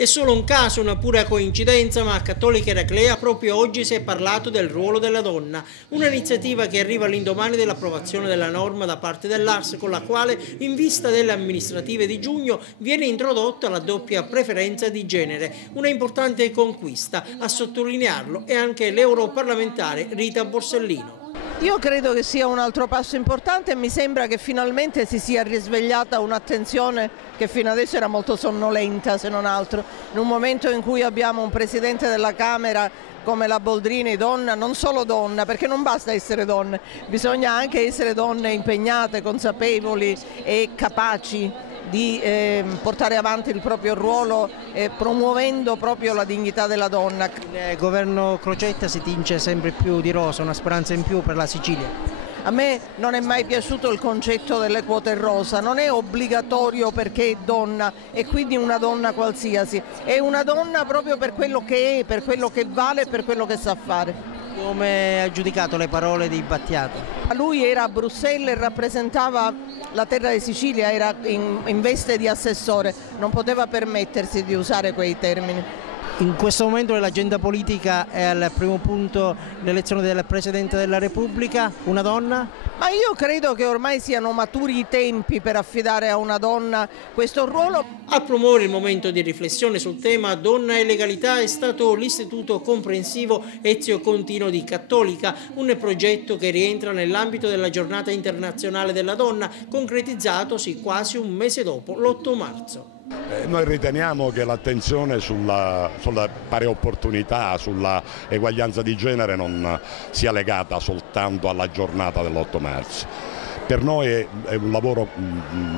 È solo un caso, una pura coincidenza, ma a Cattolica Eraclea proprio oggi si è parlato del ruolo della donna, un'iniziativa che arriva all'indomani dell'approvazione della norma da parte dell'ARS, con la quale, in vista delle amministrative di giugno, viene introdotta la doppia preferenza di genere, una importante conquista. A sottolinearlo è anche l'europarlamentare Rita Borsellino. Io credo che sia un altro passo importante e mi sembra che finalmente si sia risvegliata un'attenzione che fino adesso era molto sonnolenta, se non altro, in un momento in cui abbiamo un Presidente della Camera come la Boldrini, donna, non solo donna, perché non basta essere donne, bisogna anche essere donne impegnate, consapevoli e capaci di portare avanti il proprio ruolo, promuovendo proprio la dignità della donna. Il governo Crocetta si tinge sempre più di rosa, una speranza in più per la Sicilia. A me non è mai piaciuto il concetto delle quote rosa, non è obbligatorio perché è donna e quindi una donna qualsiasi, è una donna proprio per quello che è, per quello che vale e per quello che sa fare. Come ha giudicato le parole di Battiato? Lui era a Bruxelles e rappresentava la terra di Sicilia, era in veste di assessore, non poteva permettersi di usare quei termini. In questo momento nell'agenda politica è al primo punto l'elezione del Presidente della Repubblica, una donna? Ma io credo che ormai siano maturi i tempi per affidare a una donna questo ruolo. A promuovere il momento di riflessione sul tema Donna e Legalità è stato l'Istituto Comprensivo Ezio Contino di Cattolica, un progetto che rientra nell'ambito della Giornata Internazionale della Donna, concretizzatosi quasi un mese dopo, l'8 marzo. Noi riteniamo che l'attenzione sulla pari opportunità, sulla eguaglianza di genere non sia legata soltanto alla giornata dell'8 marzo. Per noi è un lavoro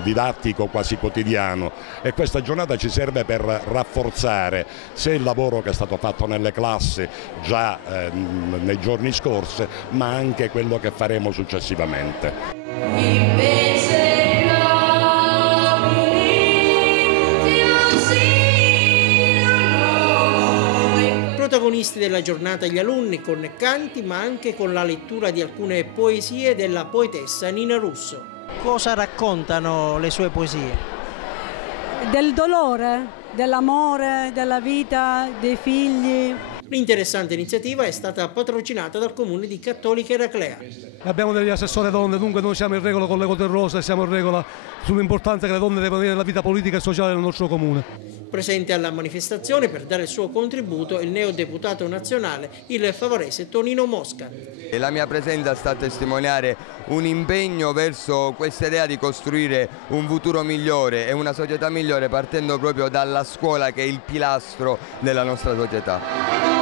didattico quasi quotidiano e questa giornata ci serve per rafforzare sia il lavoro che è stato fatto nelle classi già nei giorni scorsi, ma anche quello che faremo successivamente. Protagonisti della giornata gli alunni con canti ma anche con la lettura di alcune poesie della poetessa Nina Russo. Cosa raccontano le sue poesie? Del dolore, dell'amore, della vita, dei figli. L'interessante iniziativa è stata patrocinata dal comune di Cattolica Eraclea. Abbiamo degli assessori donne, dunque noi siamo in regola con le quote rosa e siamo in regola sull'importanza che le donne devono avere nella vita politica e sociale del nostro comune. Presente alla manifestazione per dare il suo contributo il neodeputato nazionale, il favarese Tonino Mosca. La mia presenza sta a testimoniare un impegno verso questa idea di costruire un futuro migliore e una società migliore partendo proprio dalla scuola che è il pilastro della nostra società.